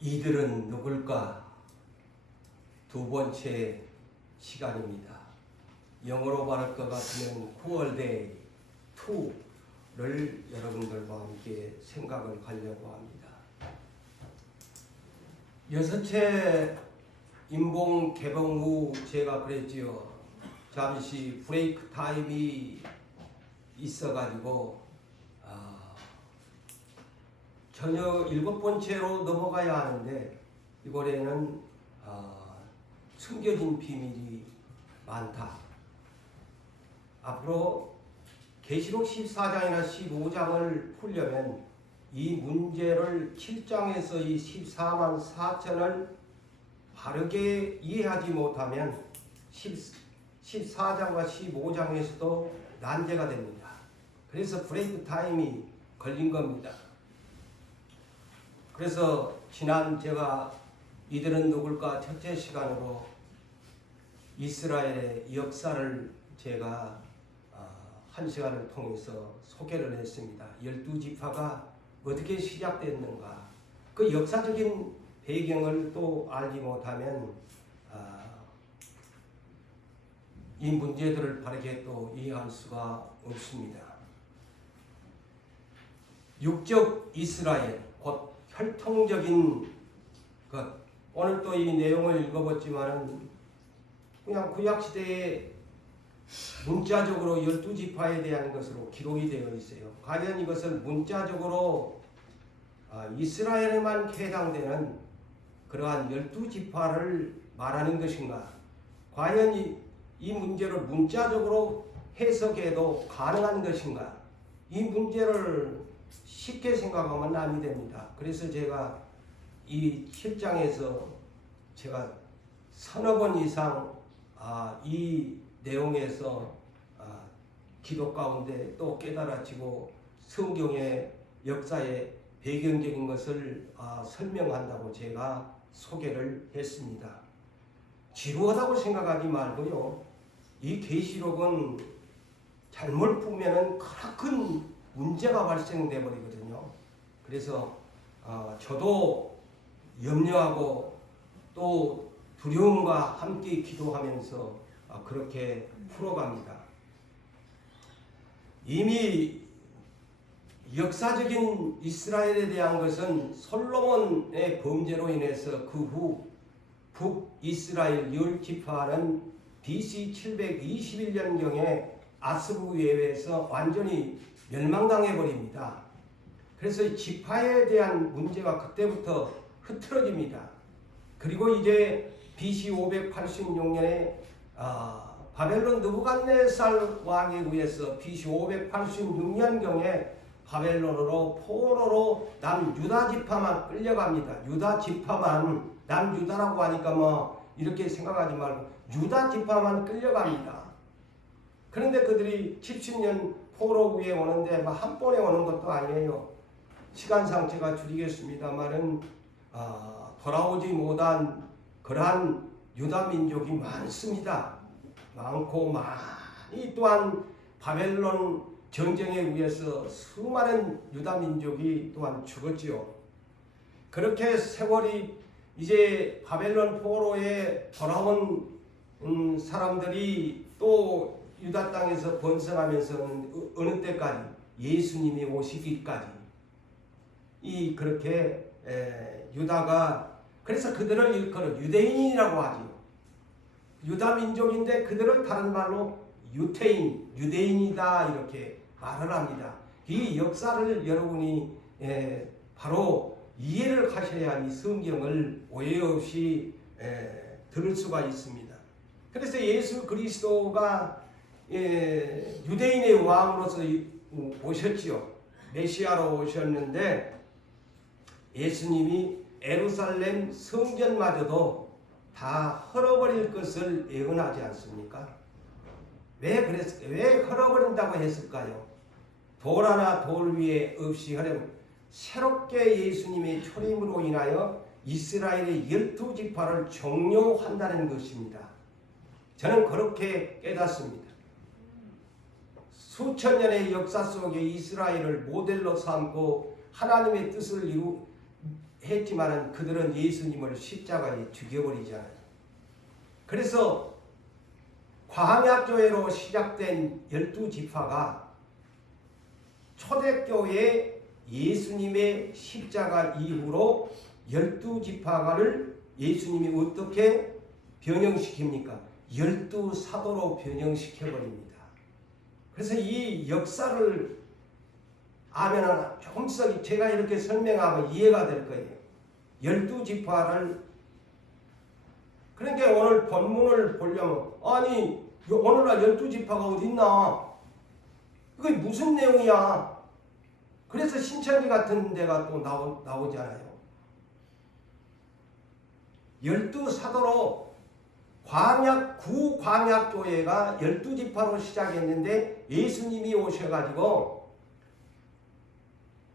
이들은 누굴까? 두 번째 시간입니다. 영어로 말할 것 같으면 9월 day 2를 여러분들과 함께 생각을 하려고 합니다. 여섯째 인봉 개봉 후 제가 그랬지요. 잠시 브레이크 타임이 있어가지고 전혀 7번째로 넘어가야 하는데 이번에는 숨겨진 비밀이 많다. 앞으로 계시록 14장이나 15장을 풀려면 이 문제를 7장에서 이 14만 4천을 바르게 이해하지 못하면 14장과 15장에서도 난제가 됩니다. 그래서 브레이크 타임이 걸린 겁니다. 그래서 지난 제가 이들은 누굴까 첫째 시간으로 이스라엘의 역사를 제가 한 시간을 통해서 소개를 했습니다. 12지파가 어떻게 시작됐는가, 그 역사적인 배경을 또 알지 못하면 이 문제들을 바르게 또 이해할 수가 없습니다. 육적 이스라엘, 곧 혈통적인 것. 오늘 또 이 내용을 읽어봤지만은 그냥 구약시대에 문자적으로 12지파에 대한 것으로 기록이 되어 있어요. 과연 이것을 문자적으로 이스라엘에만 해당되는 그러한 12지파를 말하는 것인가? 과연 이 문제를 문자적으로 해석해도 가능한 것인가? 이 문제를 쉽게 생각하면 남이 됩니다. 그래서 제가 이 7장에서 제가 서너 번 이상 이 내용에서 기도 가운데 또 깨달아지고 성경의 역사의 배경적인 것을 설명한다고 제가 소개를 했습니다. 지루하다고 생각하지 말고요. 이 계시록은 잘못 보면은 큰 문제가 발생돼 버리거든요. 그래서 저도 염려하고 또 두려움과 함께 기도하면서 그렇게 풀어갑니다. 이미 역사적인 이스라엘에 대한 것은 솔로몬의 범죄로 인해서 그 후 북이스라엘 10지파는 BC 721년경에 아스루 예외에서 완전히 멸망당해 버립니다. 그래서 지파에 대한 문제가 그때부터 흐트러집니다. 그리고 이제 BC 586년에 바벨론 느부갓네살 왕에 의해서 BC 586년경에 바벨론으로 포로로 남유다 지파만 끌려갑니다. 유다 지파만, 남유다라고 하니까 뭐 이렇게 생각하지 말고 유다 지파만 끌려갑니다. 그런데 그들이 70년 포로 후에 오는데 한 번에 오는 것도 아니에요. 시간상 제가 줄이겠습니다만은 돌아오지 못한 그러한 유다 민족이 많습니다. 많고 많이 또한 바벨론 전쟁에 의해서 수많은 유다 민족이 또한 죽었지요. 그렇게 세월이 이제 바벨론 포로에 돌아온 사람들이 또 유다 땅에서 번성하면서 어느 때까지 예수님이 오시기까지 그렇게 유다가, 그래서 그들을 일컬어 유대인이라고 하지요. 유다 민족인데 그들을 다른 말로 유태인, 유대인이다 이렇게 말을 합니다. 이 역사를 여러분이 바로 이해를 하셔야 이 성경을 오해 없이 들을 수가 있습니다. 그래서 예수 그리스도가 유대인의 왕으로서 오셨지요. 메시아로 오셨는데 예수님이 예루살렘 성전마저도 다 헐어버릴 것을 예언하지 않습니까? 왜 헐어버린다고 했을까요? 돌 하나 돌 위에 없이 하려면 새롭게 예수님의 초림으로 인하여 이스라엘의 12지파를 종료한다는 것입니다. 저는 그렇게 깨닫습니다. 수천 년의 역사 속에 이스라엘을 모델로 삼고 하나님의 뜻을 했지만은 그들은 예수님을 십자가에 죽여버리잖아요. 그래서 광야교회로 시작된 12지파가 초대교회 예수님의 십자가 이후로 12지파를 예수님이 어떻게 변형시킵니까? 12사도로 변형시켜버립니다. 그래서 이 역사를 아면은 조금씩 제가 이렇게 설명하면 이해가 될 거예요. 12지파를 그러니까 오늘 본문을 보려면 아니 오늘날 12지파가 어디 있나? 그게 무슨 내용이야? 그래서 신천지 같은 데가 또 나오잖아요. 12사도로 구광약교회가 12지파로 시작했는데 예수님이 오셔가지고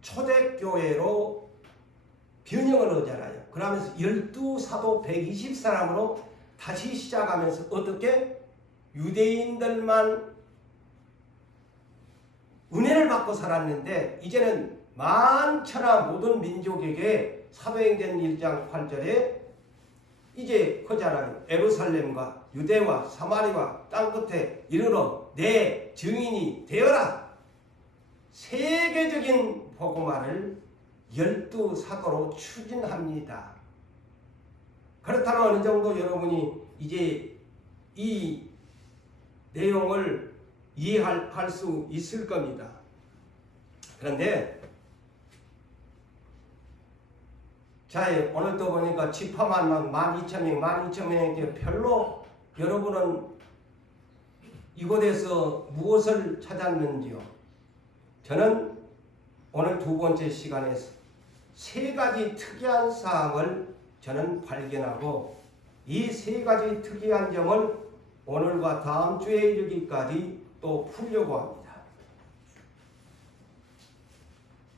초대교회로 변형을 하잖아요. 그러면서 12사도 120사람으로 다시 시작하면서 어떻게 유대인들만 은혜를 받고 살았는데 이제는 만천하 모든 민족에게 사도행전 1장 8절에 이제 그잖아요. 예루살렘과 유대와 사마리아 땅끝에 이르러 내 증인이 되어라. 세계적인 복음화를 12사도로 추진합니다. 그렇다면 어느 정도 여러분이 이제 이 내용을 이해할 수 있을 겁니다. 그런데 자, 오늘도 보니까 지파만 12,000명에게 별로 여러분은 이곳에서 무엇을 찾았는지요? 저는 오늘 두 번째 시간에서 세 가지 특이한 사항을 저는 발견하고 이 세 가지 특이한 점을 오늘과 다음 주에 이르기까지 또 풀려고 합니다.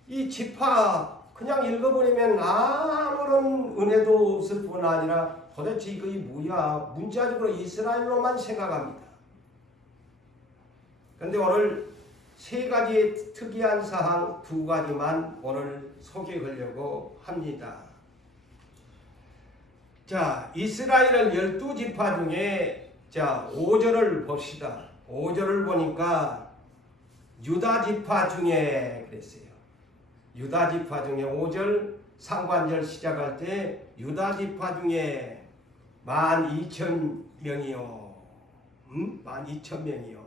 이 지파 그냥 읽어버리면 아무런 은혜도 없을 뿐 아니라 도대체 이거 뭐야? 문자적으로 이스라엘로만 생각합니다. 그런데 오늘 세 가지의 특이한 사항 두 가지만 오늘 소개하려고 합니다. 자, 이스라엘은 12지파 중에 자 5절을 봅시다. 5절을 보니까 유다지파 중에 그랬어요. 유다지파 중에 5절 상관절 시작할 때 유다지파 중에 12,000명이요. 12,000명이요.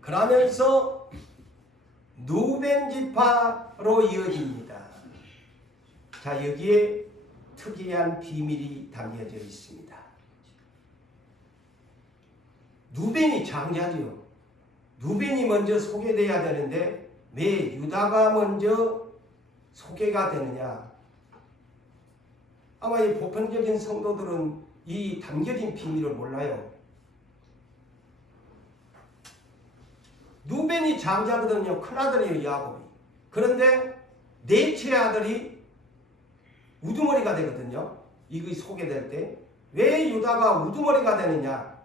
그러면서 누벤지파로 이어집니다. 자, 여기에 특이한 비밀이 담겨져 있습니다. 누벤이 장자지요. 누벤이 먼저 소개돼야 되는데 왜 유다가 먼저 소개가 되느냐? 아마 이 보편적인 성도들은 이 담겨진 비밀을 몰라요. 누벤이 장자거든요. 큰아들이에요, 야곱이. 그런데 넷째 아들이 우두머리가 되거든요. 이거 소개될 때. 왜 유다가 우두머리가 되느냐?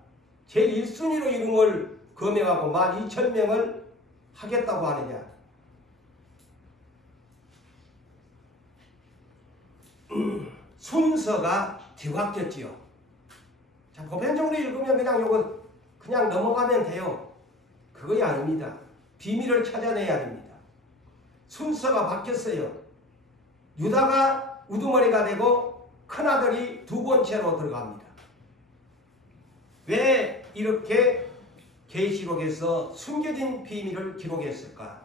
제일 1순위로 이름을 거명하고 12,000명을 하겠다고 하느냐? 순서가 뒤바뀌었지요. 자, 보편적으로 읽으면 그냥 요거 그냥 넘어가면 돼요. 그거야 아닙니다. 비밀을 찾아내야 됩니다. 순서가 바뀌었어요. 유다가 우두머리가 되고 큰아들이 두 번째로 들어갑니다. 왜 이렇게 계시록에서 숨겨진 비밀을 기록했을까?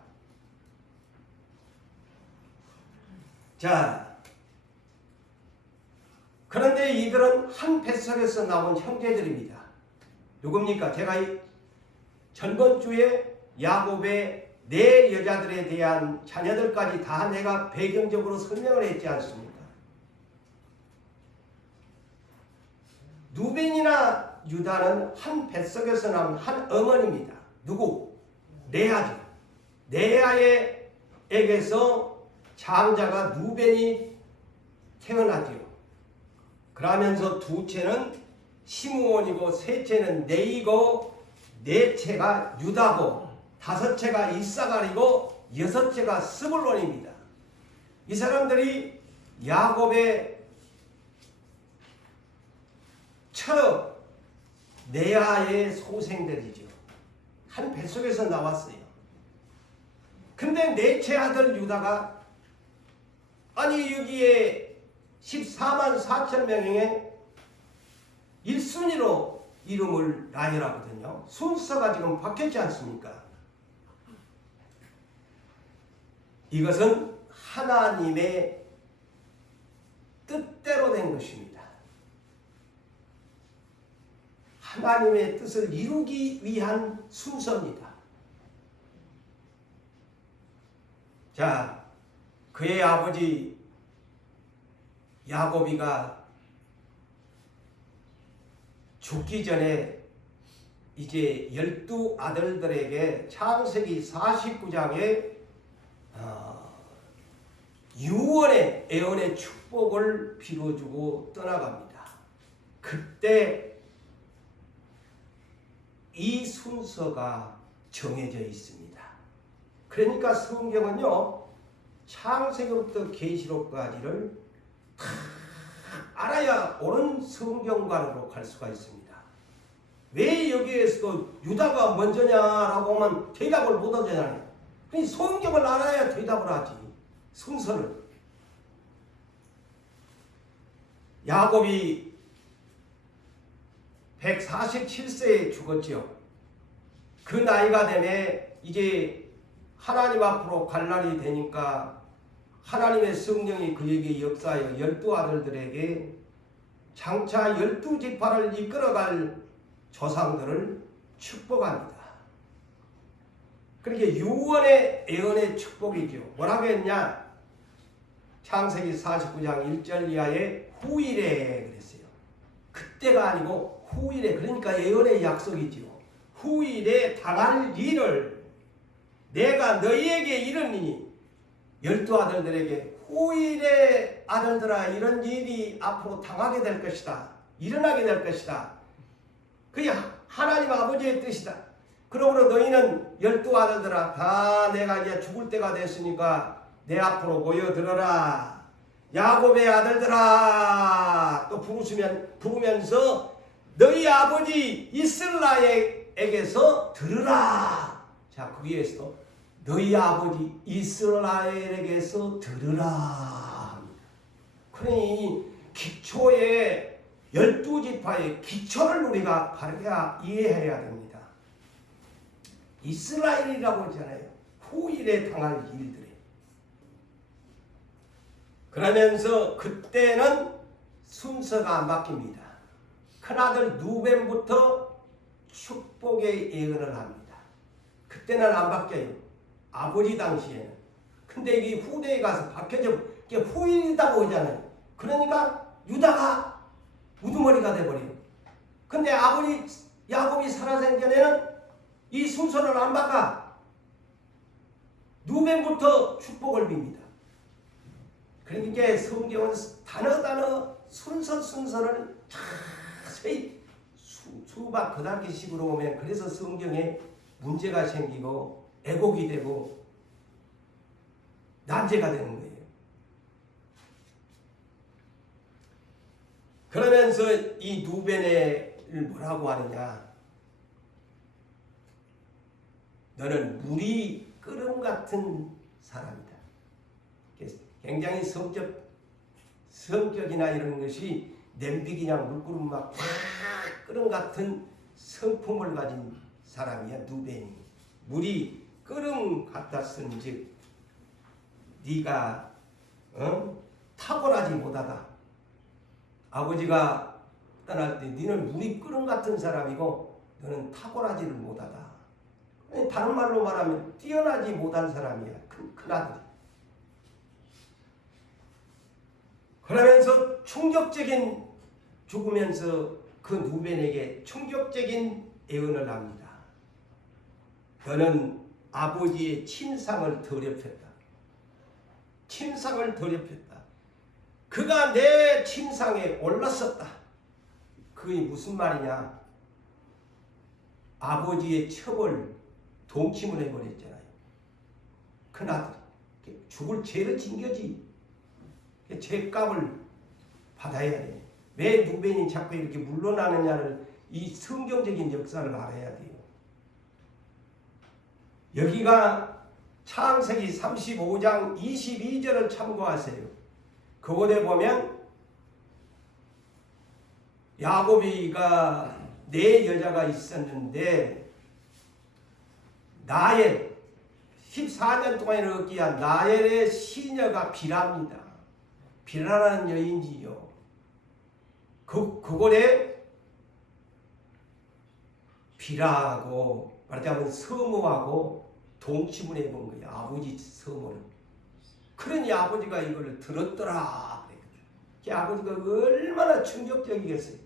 자, 그런데 이들은 한 뱃속에서 나온 형제들입니다. 누굽니까? 제가 전번 주에 야곱의 네 여자들에 대한 자녀들까지 다 내가 배경적으로 설명을 했지 않습니까? 누벤이나 유다는 한 뱃속에서 나온 한 어머니입니다. 누구? 레아죠. 레아에게서 장자가 누벤이 태어나지요. 그러면서 둘째는 시므온이고 셋째는 네이고 넷째가 유다고 다섯째가 이사갈이고 여섯째가 스불론입니다. 이 사람들이 야곱의 처 레아의 소생들이죠. 한 뱃속에서 나왔어요. 근데 넷째 아들 유다가 아니 여기에 14만 4천 명의 1순위로 이름을 나열하거든요. 순서가 지금 바뀌었지 않습니까? 이것은 하나님의 뜻대로 된 것입니다. 하나님의 뜻을 이루기 위한 순서입니다. 자, 그의 아버지 야곱이가 죽기 전에 이제 12아들들에게 창세기 49장에 유언의 애언의 축복을 빌어주고 떠나갑니다. 그때 이 순서가 정해져 있습니다. 그러니까 성경은요, 창세기부터 계시록까지를 다 알아야 옳은 성경관으로 갈 수가 있습니다. 왜 여기에서도 유다가 먼저냐라고 하면 대답을 못 하잖아요. 성경을 알아야 대답을 하지. 순서를. 야곱이 147세에 죽었죠. 그 나이가 되면 이제 하나님 앞으로 갈 날이 되니까 하나님의 성령이 그에게 역사하여 12아들들에게 장차 12지파를 이끌어갈 조상들을 축복합니다. 그렇게 유언의 애언의 축복이죠. 뭐라고 했냐? 창세기 49장 1절 이하에 후일에 그랬어요. 그때가 아니고 후일에, 그러니까 예언의 약속이지요. 후일에 당할 일을 내가 너희에게 이르니니 12아들들에게 후일의 아들들아 이런 일이 앞으로 당하게 될 것이다. 일어나게 될 것이다. 그게 하나님 아버지의 뜻이다. 그러므로 너희는 12아들들아 다 내가 이제 죽을 때가 됐으니까 내 앞으로 모여들어라. 야곱의 아들들아 또 부르면서 너희 아버지 이스라엘에게서 들으라. 자, 거기에서 너희 아버지 이스라엘에게서 들으라. 그러니 기초의 12지파의 기초를 우리가 바르게 이해해야 됩니다. 이스라엘이라고 하잖아요. 후일에 당할 일들이. 그러면서 그때는 순서가 안 바뀝니다. 큰아들 누벤부터 축복의 예언을 합니다. 그때는 안 바뀌어요. 아버지 당시에는. 근데 이게 후대에 가서 바뀌어져, 이게 후일이다 보이잖아요. 그러니까 유다가 우두머리가 돼버려요. 근데 아버지 야곱이 살아생전에는 이 순서를 안 바꿔. 누벤부터 축복을 빕니다. 그러니까 성경은 단어 순서를 자세히 수박 그다기식으로 오면 그래서 성경에 문제가 생기고 애곡이 되고 난제가 되는 거예요. 그러면서 이 누벤을 뭐라고 하느냐? 너는 물이 끓음 같은 사람이다. 굉장히 성격이나 이런 것이 냄비기냐 물구름 막 끓음 같은 성품을 가진 사람이야. 누벤이. 물이 끓음 같았은즉 네가 탁월하지 못하다. 아버지가 떠날 때 너는 물이 끓음 같은 사람이고 너는 탁월하지를 못하다. 다른 말로 말하면 뛰어나지 못한 사람이야. 큰아들이. 그러면서 충격적인 죽으면서 그 누벤에게 충격적인 예언을 합니다. 너는 아버지의 침상을 더럽혔다. 침상을 더럽혔다. 그가 내 침상에 올랐었다. 그게 무슨 말이냐? 아버지의 첩을 동침을 해버렸잖아요. 큰아들. 죽을 죄를 진 거지. 죄값을 받아야 돼. 왜 누벤이 자꾸 이렇게 물러나느냐를 이 성경적인 역사를 알아야 돼요. 여기가 창세기 35장 22절을 참고하세요. 그곳에 보면 야곱이가 4여자가 있었는데 나엘 14년 동안 얻기 위한 나엘의 시녀가 비라입니다. 비라라는 여인이요. 그곳에 비라하고 말하자면 서모하고 동침을 해본 거예요. 아버지 서모를. 그러니 아버지가 이걸 들었더라. 아버지가 얼마나 충격적이겠어요.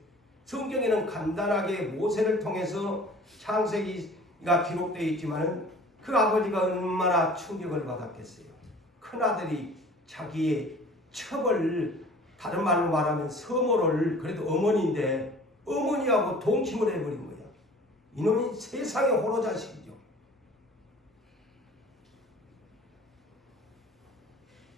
성경에는 간단하게 모세를 통해서 창세기가 기록되어 있지만 그 아버지가 얼마나 충격을 받았겠어요. 큰아들이 자기의 첩을, 다른 말로 말하면 서모를, 그래도 어머니인데 어머니하고 동침을 해버린 거야. 이놈이 세상의 호로자식이죠.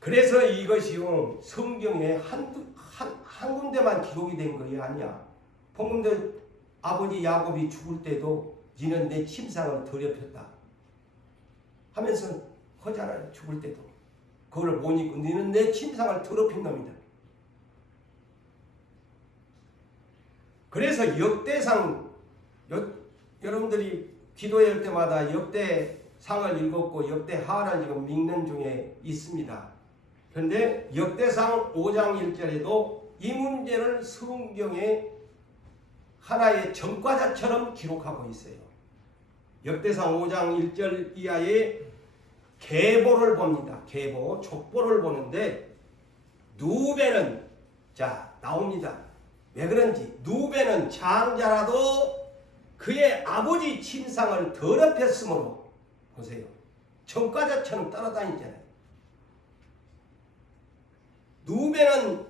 그래서 이것이요 성경에 한 군데만 기록이 된 것이 아니야. 본문도 아버지 야곱이 죽을 때도 너는 내 침상을 더럽혔다 하면서 하잖아요. 죽을 때도 그걸 못 잊고 너는 내 침상을 더럽힌 놈이다. 그래서 역대상, 여러분들이 기도할 때마다 역대상을 읽었고 역대하를 지금 읽는 중에 있습니다. 그런데 역대상 5장 1절에도 이 문제를 성경에 하나의 전과자처럼 기록하고 있어요. 역대상 5장 1절 이하에 계보를 봅니다. 계보, 족보를 보는데 누베는 자 나옵니다. 왜 그런지 누베는 장자라도 그의 아버지 침상을 더럽혔으므로 보세요. 전과자처럼 따라다니잖아요. 누베는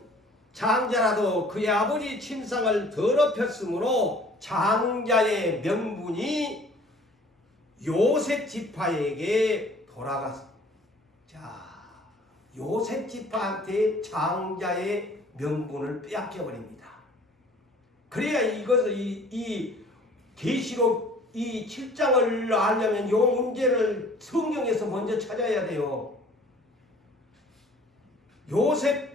장자라도 그의 아버지 침상을 더럽혔으므로 장자의 명분이 요셉 지파에게 돌아갔어. 자, 요셉 지파한테 장자의 명분을 빼앗겨 버립니다. 그래야 이것을 이 계시록 이 7장을 알려면 이 문제를 성경에서 먼저 찾아야 돼요. 요셉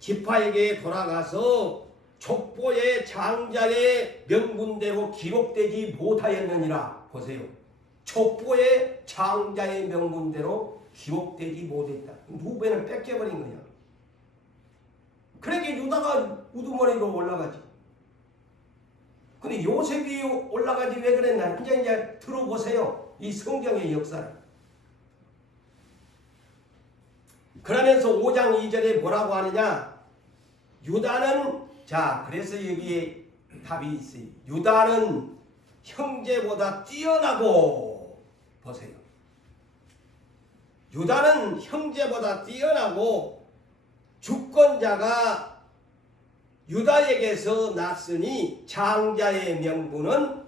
지파에게 돌아가서 족보의 장자의 명분대로 기록되지 못하였느니라. 보세요. 족보의 장자의 명분대로 기록되지 못했다. 루벤을 뺏겨버린 거냐. 그러니까 유다가 우두머리로 올라가지. 근데 요셉이 올라가지 왜 그랬나. 이제 들어보세요. 이 성경의 역사를. 그러면서 5장 2절에 뭐라고 하느냐. 유다는 자 그래서 여기에 답이 있어요. 유다는 형제보다 뛰어나고 보세요. 유다는 형제보다 뛰어나고 주권자가 유다에게서 났으니 장자의 명분은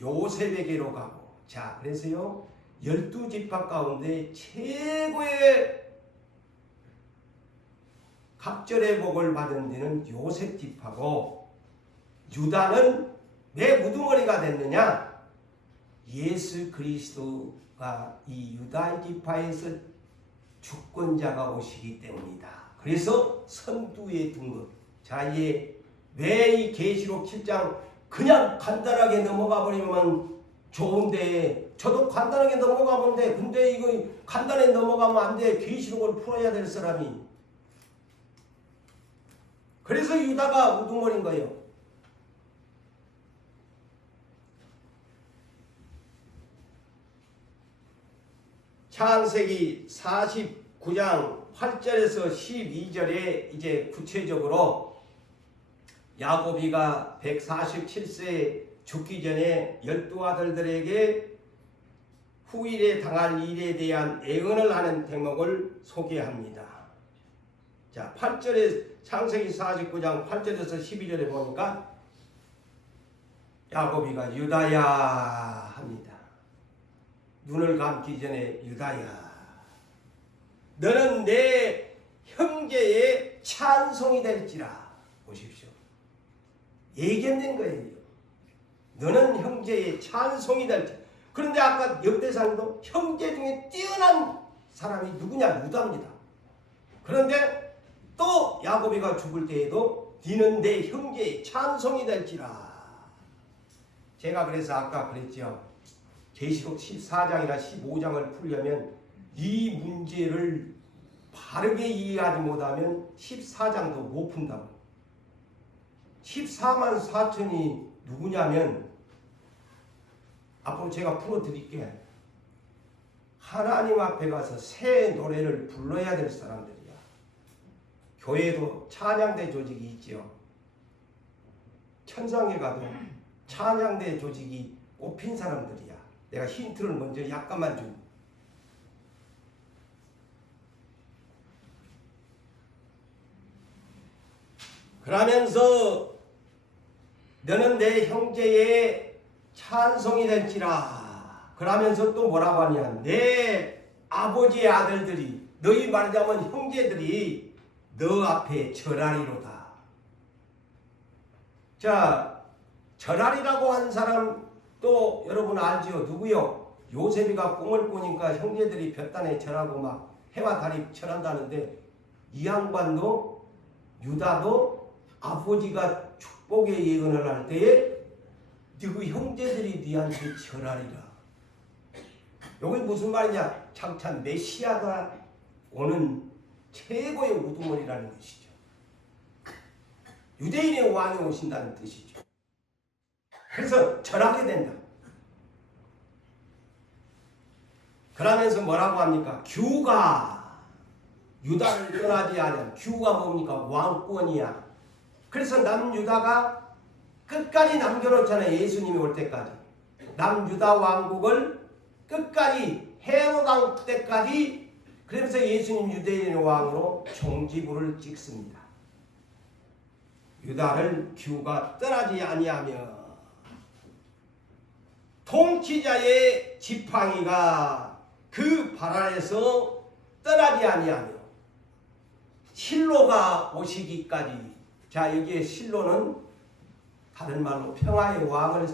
요셉에게로 가고 자 그래서요 12지파 가운데 최고의 갑절의 복을 받은 데는 요셉 지파고 유다는 왜 우두머리가 됐느냐? 예수 그리스도가 이 유다 지파에서 주권자가 오시기 때문이다. 그래서 선두에 둔 것. 자, 왜 이 계시록 7장 그냥 간단하게 넘어가 버리면 좋은데 저도 간단하게 넘어가면 돼. 근데 이거 간단하게 넘어가면 안 돼. 계시록을 풀어야 될 사람이. 그래서 유다가 우두머리인 거예요. 창세기 49장 8절에서 12절에 이제 구체적으로 야곱이가 147세에 죽기 전에 12아들들에게 후일에 당할 일에 대한 애언을 하는 대목을 소개합니다. 자, 8절에 창세기 49장 8절에서 12절에 보니까 야곱이가 유다야 합니다. 눈을 감기 전에 유다야 너는 내 형 찬송이 될지라. 보십시오. 예견된 거예요. 너는 형제의 찬송이 될지라. 그런데 아까 역대상도 형제 중에 뛰어난 사람이 누구냐? 유다입니다. 그런데 또 야곱이가 죽을 때에도 너는 내 형제의 찬송이 될지라. 제가 그래서 아까 그랬죠. 계시록 14장이나 15장을 풀려면 이 문제를 바르게 이해하지 못하면 14장도 못 푼다고. 14만 4천이 누구냐면 앞으로 제가 풀어드릴게요. 하나님 앞에 가서 새 노래를 불러야 될 사람들이야. 교회도 찬양대 조직이 있죠. 천상에 가도 찬양대 조직이 꼽힌 사람들이야. 내가 힌트를 먼저 약간만 좀. 그러면서 너는 내 형제의 찬송이 될지라. 그러면서 또 뭐라고 하냐? 내 아버지의 아들들이, 너희 말하자면 형제들이 너 앞에 절하리로다. 자, 절하리라고 한 사람 또 여러분 알지요? 누구요? 요셉이가 꿈을 꾸니까 형제들이 볕단에 절하고 막 해와 달이 절한다는데, 이 양반도 유다도 아버지가 축복의 예언을 할 때에 그 형제들이 네한테 절하리라. 여기 무슨 말이냐? 장차 메시아가 오는 최고의 우두머리라는 것이죠. 유대인의 왕이 오신다는 뜻이죠. 그래서 절하게 된다. 그러면서 뭐라고 합니까? 규가 유다를 떠나지 않은 규가 뭡니까? 왕권이야. 그래서 남유다가 끝까지 남겨놓잖아요. 예수님이 올 때까지. 남유다 왕국을 끝까지 헤로당 때까지. 그러면서 예수님 유대인의 왕으로 종지부를 찍습니다. 유다를 규가 떠나지 아니하며 통치자의 지팡이가 그 발 아래서 떠나지 아니하며 실로가 오시기까지. 자, 여기에 실로는 다른 말로 평화의 왕을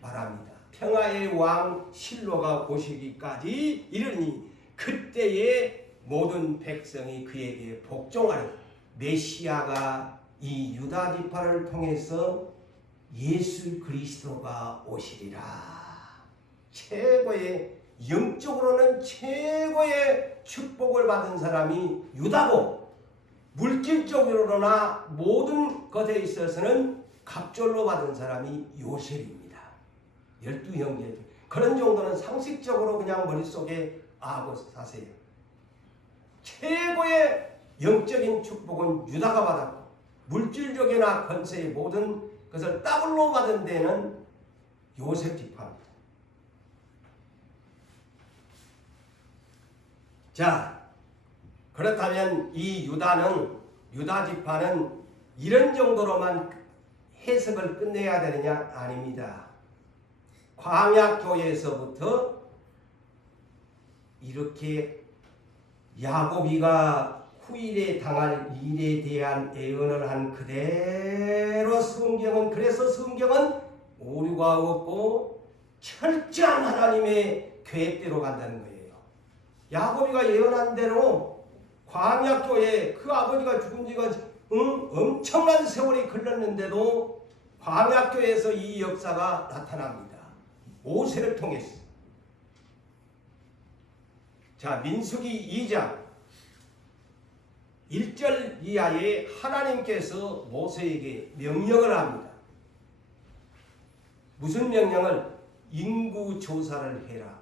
말합니다. 평화의 왕 실로가 오시기까지 이르니 그때의 모든 백성이 그에게 복종하리. 메시아가 이 유다 지파를 통해서 예수 그리스도가 오시리라. 최고의, 영적으로는 최고의 축복을 받은 사람이 유다고, 물질적으로나 모든 것에 있어서는 갑절로 받은 사람이 요셉입니다. 12형제. 그런 정도는 상식적으로 그냥 머릿속에 아고 사세요. 최고의 영적인 축복은 유다가 받았고, 물질적이나 권세의 모든 것을 더블로 받은 데는 요셉 지파입니다. 자, 그렇다면 이 유다 지파는 이런 정도로만 해석을 끝내야 되느냐? 아닙니다. 광야교회에서부터 이렇게 야곱이가 후일에 당할 일에 대한 예언을 한 그대로 성경은, 그래서 성경은 오류가 없고 철저한 하나님의 계획대로 간다는 거예요. 야곱이가 예언한 대로 광야교회, 그 아버지가 죽은 지가 엄청난 세월이 흘렀는데도 광야교회에서 이 역사가 나타납니다. 모세를 통해서. 자, 민수기 2장 1절 이하에 하나님께서 모세에게 명령을 합니다. 무슨 명령을? 인구 조사를 해라.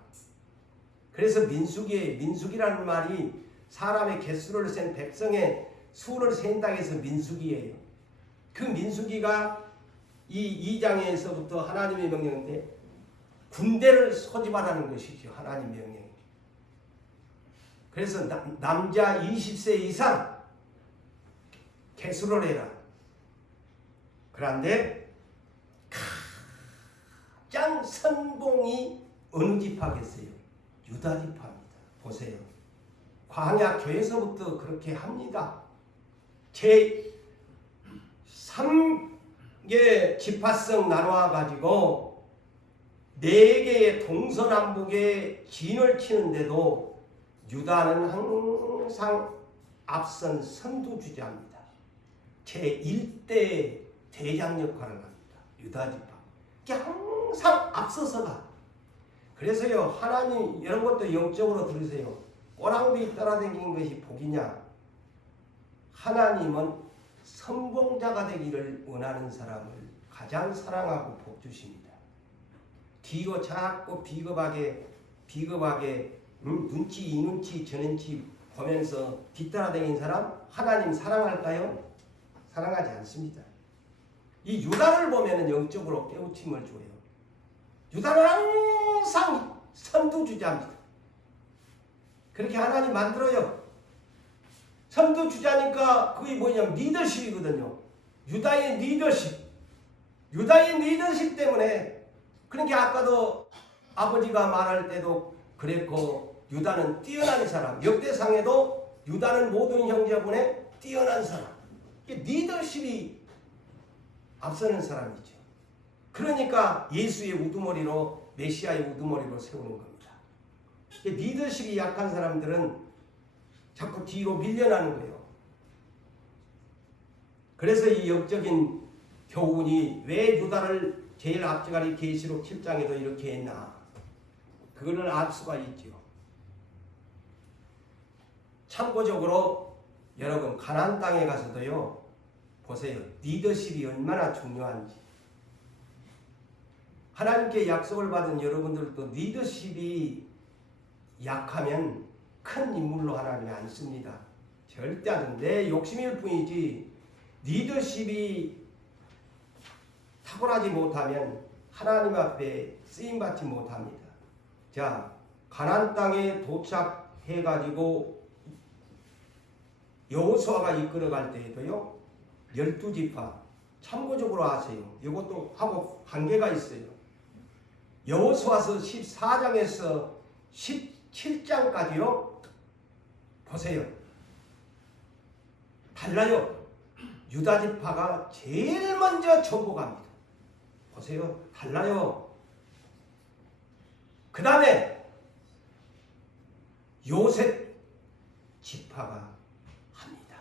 그래서 민수기라는 말이 사람의 개수를 센 백성의 수를 센다 해서 민수기예요. 그 민수기가 이 2장에서부터 하나님의 명령인데 군대를 소집하라는 것이죠. 하나님 명령. 그래서 남자 20세 이상 개수를 해라. 그런데 가장 선봉이 어느 지파겠어요? 유다 지파입니다. 보세요. 광야 교회에서부터 그렇게 합니다. 제 3개 지파성 나눠 가지고 4개의 동서남북의 진을 치는데도 유다는 항상 앞선 선두주자입니다. 제1대 대장 역할을 합니다. 유다지파. 이게 항상 앞서서 가. 그래서요, 하나님 이런 것도 영적으로 들으세요. 꼬랑비 따라다니는 것이 복이냐? 하나님은 성공자가 되기를 원하는 사람을 가장 사랑하고 복 주십니다. 뒤로 자꾸 비겁하게 눈치 이 눈치 저 눈치 보면서 뒤따라다니는 사람 하나님 사랑할까요? 사랑하지 않습니다. 이 유다를 보면은 영적으로 깨우침을 줘요. 유다는 항상 선두주자입니다. 그렇게 하나님 만들어요. 선두주자니까 그게 뭐냐면 리더십이거든요. 유다의 리더십 때문에. 그러니까 아까도 아버지가 말할 때도 그랬고, 유다는 뛰어난 사람. 역대상에도 유다는 모든 형제분에 뛰어난 사람. 리더십이 앞서는 사람이죠. 그러니까 예수의 우두머리로, 메시아의 우두머리로 세우는 겁니다. 리더십이 약한 사람들은 자꾸 뒤로 밀려나는 거예요. 그래서 이 영적인 교훈이 왜 유다를 제일 앞지가리 계시록 7장에도 이렇게 했나, 그거를 알 수가 있죠. 참고적으로 여러분 가나안 땅에 가서도요, 보세요. 리더십이 얼마나 중요한지. 하나님께 약속을 받은 여러분들도 리더십이 약하면 큰 인물로 하나님이 안 씁니다. 절대 안 돼. 내 욕심일 뿐이지 리더십이 탁월하지 못하면 하나님 앞에 쓰임받지 못합니다. 자, 가나안 땅에 도착해가지고 여호수아가 이끌어갈 때에도요, 12지파 참고적으로 아세요. 이것도 하고 관계가 있어요. 여호수아서 14장에서 17장까지요. 보세요. 달라요. 유다지파가 제일 먼저 정복합니다. 보세요. 달라요. 그 다음에 요셉 지파가 합니다.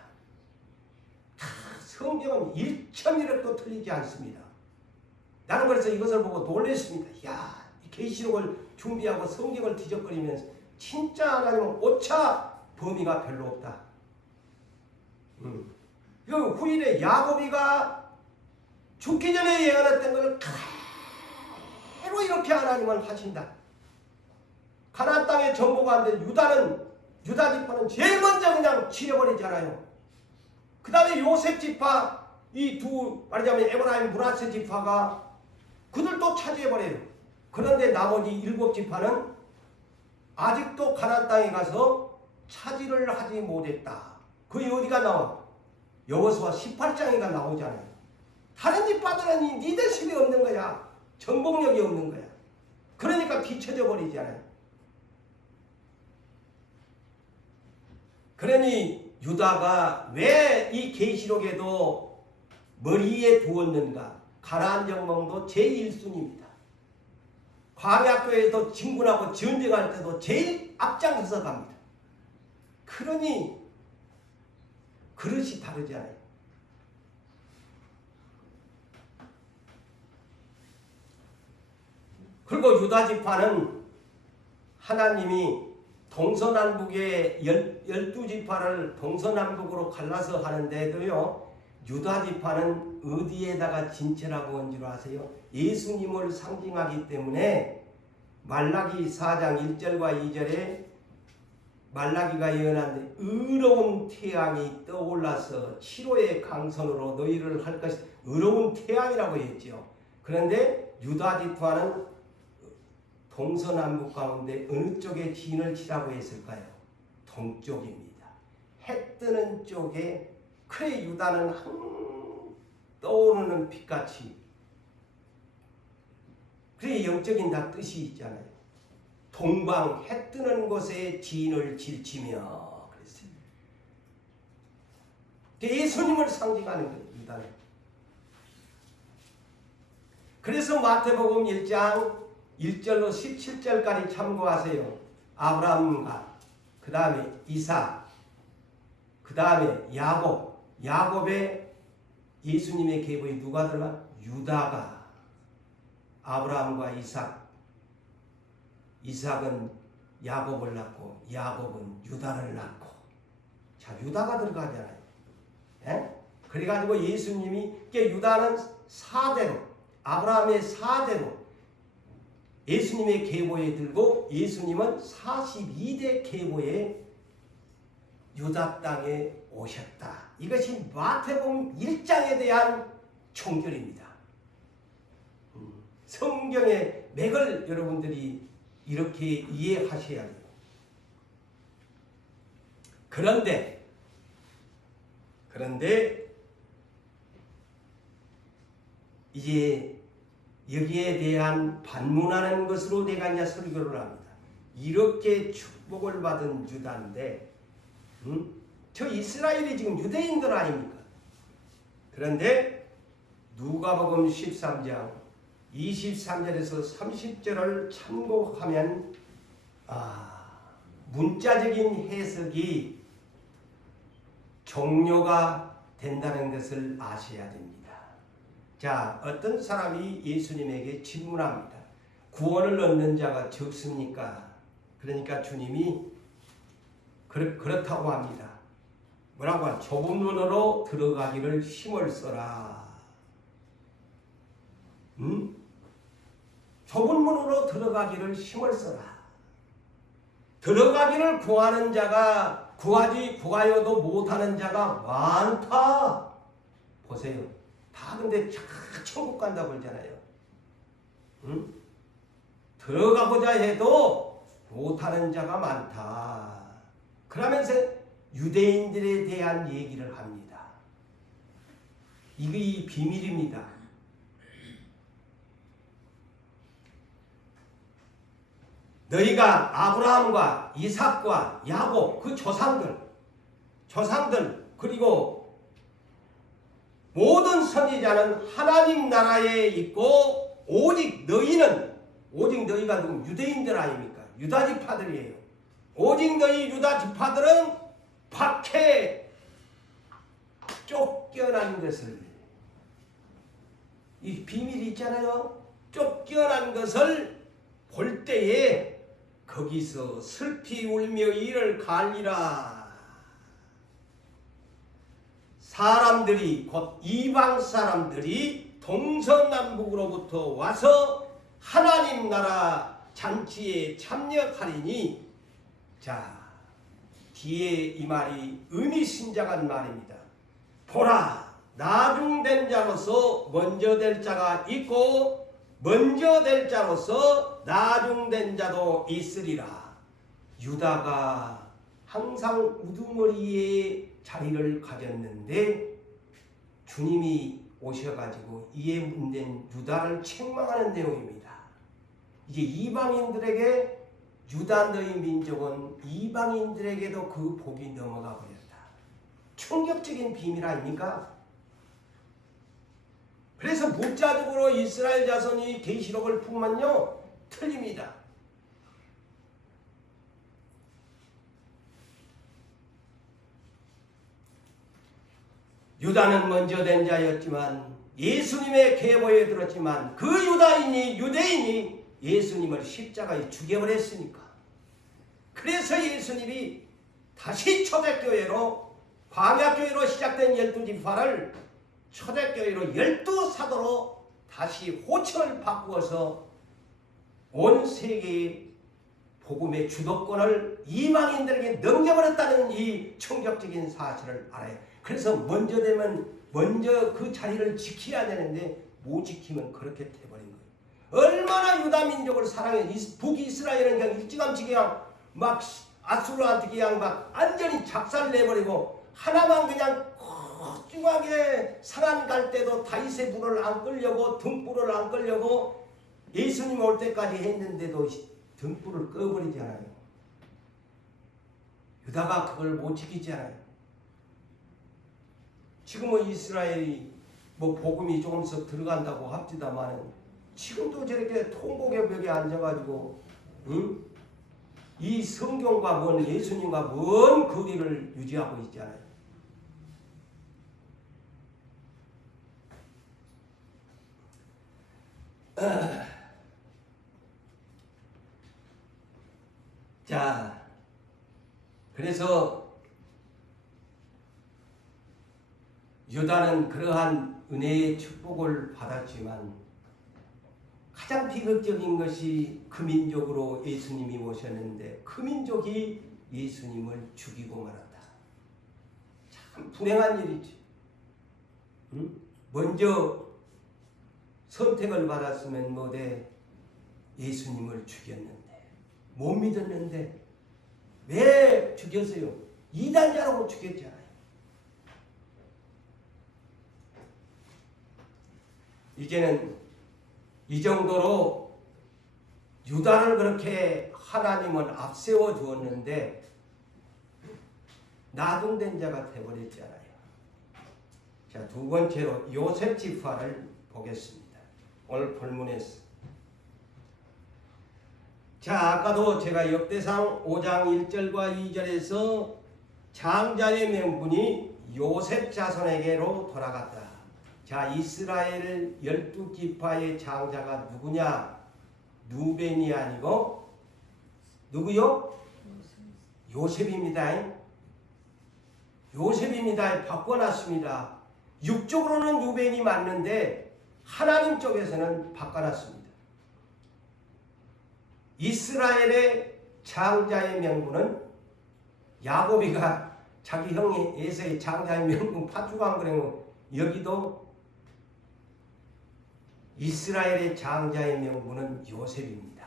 다 성경은 1.1획도 틀리지 않습니다. 나는 그래서 이것을 보고 놀랐습니다. 야, 이 계시록을 준비하고 성경을 뒤적거리면서 진짜 하나님은 오차 범위가 별로 없다. 그 후일에 야곱이가 죽기 전에 예언했던 걸 그대로 이렇게 하나님은 하신다. 가나안 땅에 정복하는데 유다지파는 제일 먼저 그냥 치려버리잖아요. 그 다음에 요셉 지파, 이 두 말하자면 에브라임 므낫세 지파가 그들도 차지해버려요. 그런데 나머지 7지파는 아직도 가나안 땅에 가서 차지를 하지 못했다. 그게 어디가 나와? 여호수아 18장에가 나오잖아요. 다른 지파들은 이 리더십이 없는 거야. 정복력이 없는 거야. 그러니까 뒤쳐져 버리잖아요. 그러니 유다가 왜 이 계시록에도 머리에 두었는가? 가나안 정복도 제1순위입니다. 광야교회도 진군하고 전쟁할 때도 제일 앞장서서 갑니다. 그러니 그릇이 다르잖아요. 그리고 유다지파는 하나님이 동서남북의 12지파를 동서남북으로 갈라서 하는데도요, 유다지파는 어디에다가 진체라고 한 줄 아세요? 예수님을 상징하기 때문에 말라기 4장 1절과 2절에 말라기가 예언한데 의로운 태양이 떠올라서 치료의 강선으로 너희를 할 것이, 의로운 태양이라고 했죠. 그런데 유다지파는 동서남북 가운데 어느 쪽에 진을 치라고 했을까요? 동쪽입니다. 해 뜨는 쪽에. 그래 유다는 떠오르는 빛같이. 그래 영적인 다 뜻이 있잖아요. 동방 해 뜨는 곳에 진을 질치며 그랬어요. 예수님을 상징하는 거예요. 유다는. 그래서 마태복음 1장 1절로 17절까지 참고하세요. 아브라함과 그 다음에 이삭, 그 다음에 야곱, 야곱의 예수님의 계보에 누가 들어가? 유다가. 아브라함과 이삭, 이삭은 야곱을 낳고 야곱은 유다를 낳고, 자, 유다가 들어가잖아요. 예? 그래가지고 예수님이, 유다는 4대로, 아브라함의 4대로 예수님의 계보에 들고, 예수님은 42대 계보에 유다 땅에 오셨다. 이것이 마태복음 1장에 대한 총결입니다. 성경의 맥을 여러분들이 이렇게 이해하셔야 돼요. 그런데 이제 여기에 대한 반문하는 것으로 내가 이제 설교를 합니다. 이렇게 축복을 받은 유다인데, 저 이스라엘이 지금 유대인들 아닙니까? 그런데 누가복음 13장 23절에서 30절을 참고하면 문자적인 해석이 종료가 된다는 것을 아셔야 됩니다. 자, 어떤 사람이 예수님에게 질문합니다. 구원을 얻는 자가 적습니까? 그러니까 주님이 그렇다고 합니다. 뭐라고 하냐? 좁은 문으로 들어가기를 힘을 써라. 좁은 문으로 들어가기를 힘을 써라. 들어가기를 구하는 자가 구하여도 못하는 자가 많다. 보세요. 다 근데 천국 간다 그러잖아요. 들어가고자 해도 못하는 자가 많다. 그러면서 유대인들에 대한 얘기를 합니다. 이게 비밀입니다. 너희가 아브라함과 이삭과 야곱 그 조상들 그리고 모든 선지자는 하나님 나라에 있고 오직 너희가 누구? 유대인들 아닙니까? 유다 지파들이에요. 오직 너희 유다 지파들은 밖에 쫓겨난 것을, 이 비밀이 있잖아요. 쫓겨난 것을 볼 때에 거기서 슬피 울며 이를 갈리라. 사람들이, 곧 이방 사람들이 동서남북으로부터 와서 하나님 나라 잔치에 참여하리니, 자, 뒤에 이 말이 의미심장한 말입니다. 보라, 나중된 자로서 먼저 될 자가 있고 먼저 될 자로서 나중된 자도 있으리라. 유다가 항상 우두머리에 자리를 가졌는데 주님이 오셔가지고 이에 문된 유다를 책망하는 내용입니다. 이제 이방인들에게, 유다 너희 민족은 이방인들에게도 그 복이 넘어가 버렸다. 충격적인 비밀 아닙니까? 그래서 문자적으로 이스라엘 자손이 계시록을 품면요 틀립니다. 유다는 먼저 된 자였지만, 예수님의 계보에 들었지만 그 유대인이 예수님을 십자가에 죽여버렸으니까. 그래서 예수님이 다시 초대교회로, 광야교회로 시작된 12지파를 초대교회로 12사도로 다시 호칭을 바꾸어서 온 세계의 복음의 주도권을 이방인들에게 넘겨버렸다는 이 충격적인 사실을 알아요. 그래서 먼저 그 자리를 지켜야 되는데 못 지키면 그렇게 돼버린 거예요. 얼마나 유다 민족을 사랑해. 북이스라엘은 그냥 일찌감치 그냥 막 아수르한테 그냥 막 완전히 작살내버리고, 하나만 그냥 훌륭하게 상한 갈 때도 다윗의 불을 안 끌려고, 등불을 안 끌려고 예수님 올 때까지 했는데도 등불을 꺼버리잖아요. 유다가 그걸 못 지키잖아요. 지금은 이스라엘이 뭐 복음이 조금씩 들어간다고 합디다마는 지금도 저렇게 통곡의 벽에 앉아가지고 응? 이 성경과 먼 예수님과 먼 거리를 유지하고 있잖아요. 자, 그래서 유다는 그러한 은혜의 축복을 받았지만 가장 비극적인 것이 그 민족으로 예수님이 오셨는데 그 민족이 예수님을 죽이고 말았다. 참 불행한 일이지. 응? 먼저 선택을 받았으면 뭐돼 예수님을 죽였는데 못 믿었는데 왜 죽였어요? 이단자라고 죽였잖아요. 이제는 이 정도로 유다를 그렇게 하나님은 앞세워 두었는데 나중된 자가 되어버렸잖아요. 자, 두 번째로 요셉 지파를 보겠습니다. 오늘 본문에서. 자, 아까도 제가 역대상 5장 1절과 2절에서 장자의 명분이 요셉 자손에게로 돌아갔다. 자, 이스라엘 12지파의 장자가 누구냐? 누벤이 아니고 누구요? 요셉입니다. 요셉입니다. 바꿔놨습니다. 육적으로는 누벤이 맞는데 하나님 쪽에서는 바꿔놨습니다. 이스라엘의 장자의 명분은 야곱이가 자기 형이 에서의 장자의 명분 파주간 거라면 여기도 이스라엘의 장자의 명분은 요셉입니다.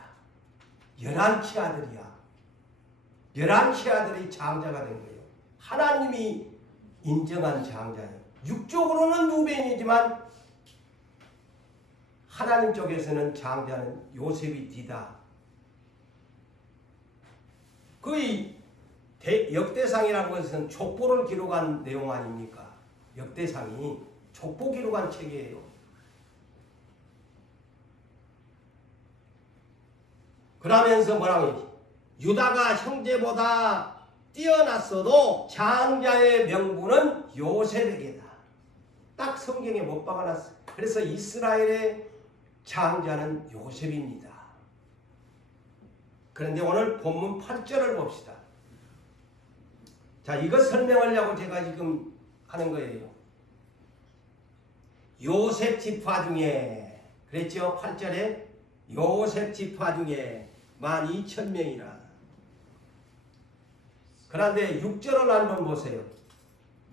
11치 아들이야. 11치 아들이 장자가 된 거예요. 하나님이 인정한 장자예요. 육적으로는 누벤이지만 하나님 쪽에서는 장자는 요셉이 뒤다. 거의 역대상이라고 해서는 족보를 기록한 내용 아닙니까? 역대상이 족보 기록한 책이에요. 그러면서 뭐라고 유다가 형제보다 뛰어났어도 장자의 명분은 요셉에게다. 딱 성경에 못 박아놨어요. 그래서 이스라엘의 장자는 요셉입니다. 그런데 오늘 본문 8절을 봅시다. 자, 이거 설명하려고 제가 지금 하는 거예요. 요셉 지파 중에 그랬죠? 8절에 요셉 지파 중에 12,000명이라. 그런데 6절을 한번 보세요.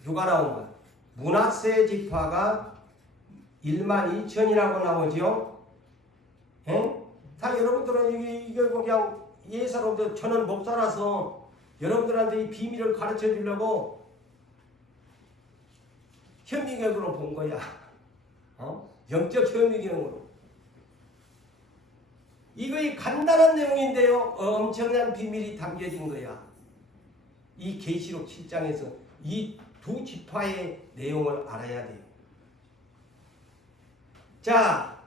누가 나온가? 므낫세 지파가 12,000이라고 나오죠? 에? 다 여러분들은 이게 그냥 예사로도 저는 목사라서 여러분들한테 이 비밀을 가르쳐 주려고 현미경으로 본 거야. 영적 현미경으로. 이거의 간단한 내용인데요. 엄청난 비밀이 담겨진 거야. 이 계시록 7장에서 이 두 지파의 내용을 알아야 돼요. 자,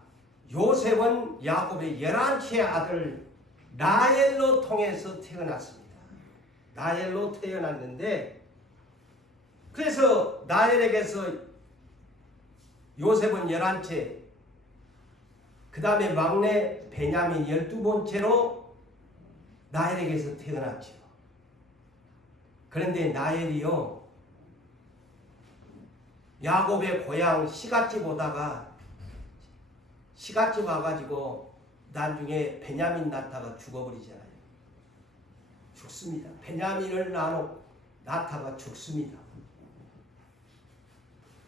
요셉은 야곱의 11째 아들 라헬로 통해서 태어났습니다. 라헬로 태어났는데 그래서 라헬에게서 요셉은 11째, 그 다음에 막내 베냐민 12번째로 라헬에게서 태어났죠. 그런데 라헬이요, 야곱의 고향 시갓집 오다가 시갓집 와가지고 나중에 베냐민 낳다가 죽어버리잖아요. 죽습니다. 베냐민을 낳다가 죽습니다.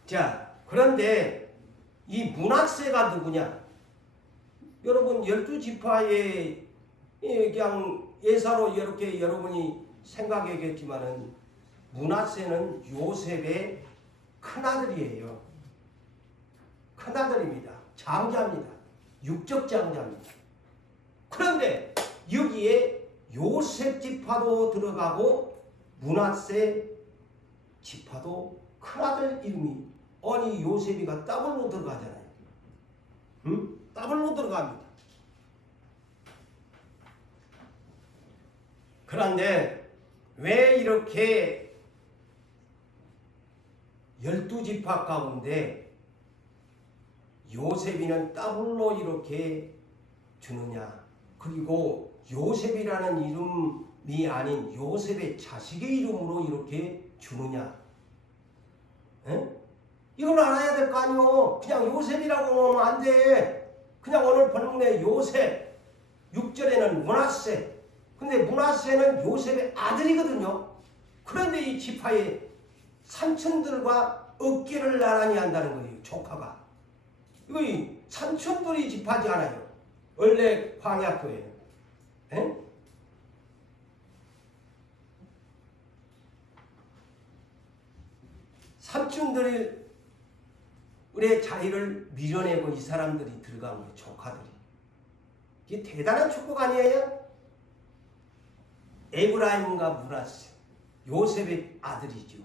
자, 그런데 이 므낫세가 누구냐? 여러분 12지파의 그냥 예사로 이렇게 여러분이 생각하겠지만은 므낫세는 요셉의 큰아들이에요. 큰아들입니다. 장자입니다. 육적 장자입니다. 그런데 여기에 요셉 지파도 들어가고 므낫세 지파도 큰아들 이름이 아니 요셉이가 더블로 들어가잖아요. 응? 더블로 들어갑니다. 그런데 왜 이렇게 12지파 가운데 요셉이는 더블로 이렇게 주느냐? 그리고 요셉이라는 이름이 아닌 요셉의 자식의 이름으로 이렇게 주느냐? 에? 이걸 알아야 될 거 아니오. 그냥 요셉이라고 하면 안 돼. 그냥 오늘 본문에 요셉, 6절에는 므낫세. 근데 므낫세는 요셉의 아들이거든요. 그런데 이 지파의 삼촌들과 어깨를 나란히 한다는 거예요. 조카가. 이거 삼촌들이 지파지 않아요. 원래 광야교회는. 삼촌들이 우리의 자리를 밀어내고 이 사람들이 들어간 거예요. 조카들이. 이게 대단한 축복 아니에요? 에브라임과 므낫세, 요셉의 아들이죠.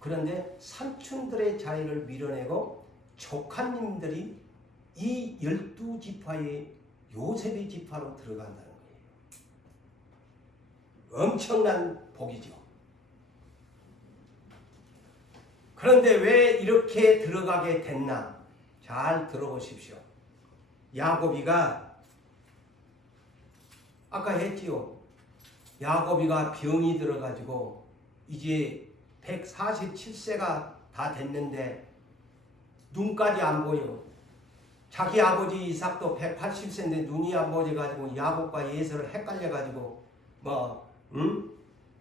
그런데 삼촌들의 자리를 밀어내고 조카님들이 이 12지파의 요셉의 지파로 들어간다는 거예요. 엄청난 복이죠. 그런데 왜 이렇게 들어가게 됐나? 잘 들어보십시오. 야곱이가 아까 했지요. 야곱이가 병이 들어가지고 이제 147세가 다 됐는데 눈까지 안 보여. 자기 아버지 이삭도 180세인데 눈이 안 보여가지고 야곱과 예서를 헷갈려가지고